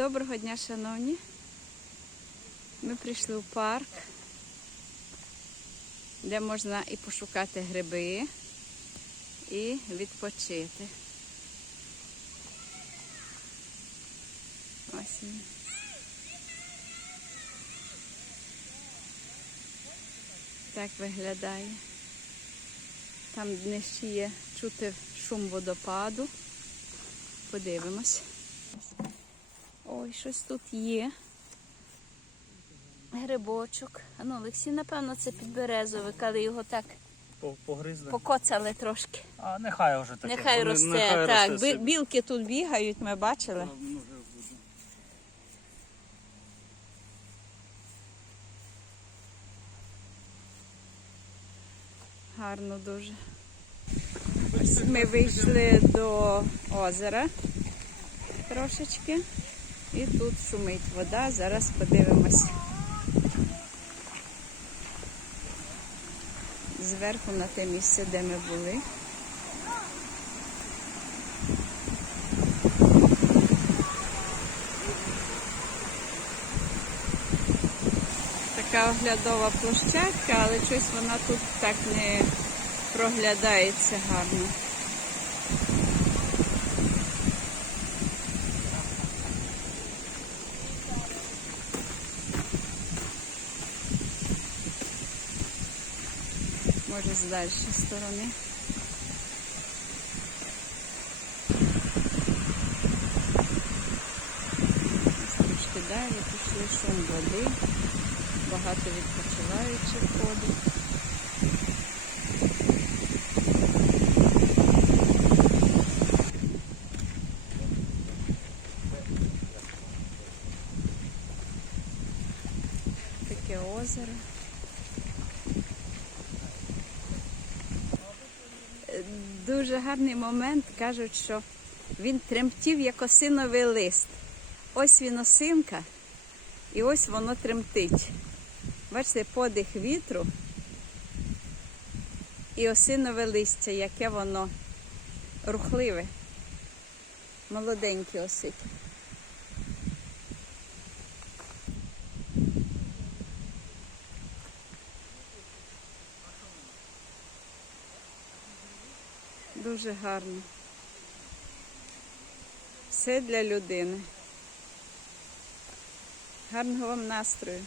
Доброго дня, шановні. Ми прийшли в парк, де можна і пошукати гриби, і відпочити. Ось він. Так виглядає. Там нижче є чути шум водопаду. Подивимось. Ой, щось тут є. Грибочок. А ну, Олексій, напевно, це підберезовик, але його так По- Погризли. покоцали трошки. А нехай вже таке. Нехай росте. нехай так, бі- собі. білки тут бігають, ми бачили. Гарно дуже. Ось ми вийшли до озера трошечки. І тут шумить вода. Зараз подивимось. Зверху на те місце, де ми були. Така оглядова площадка, але щось вона тут так не проглядається гарно. Може з дальшої сторони. Ось Трошки далі пішли шум води. Багато відпочиваючих ходить. Таке озеро. Дуже гарний момент. Кажуть, що він тремтів як осиновий лист. Ось він осинка, і ось воно тремтить. Бачите, подих вітру і осинове листя, яке воно рухливе. Молоденькі осики. Дуже гарно. Все для людини. Гарного вам настрою.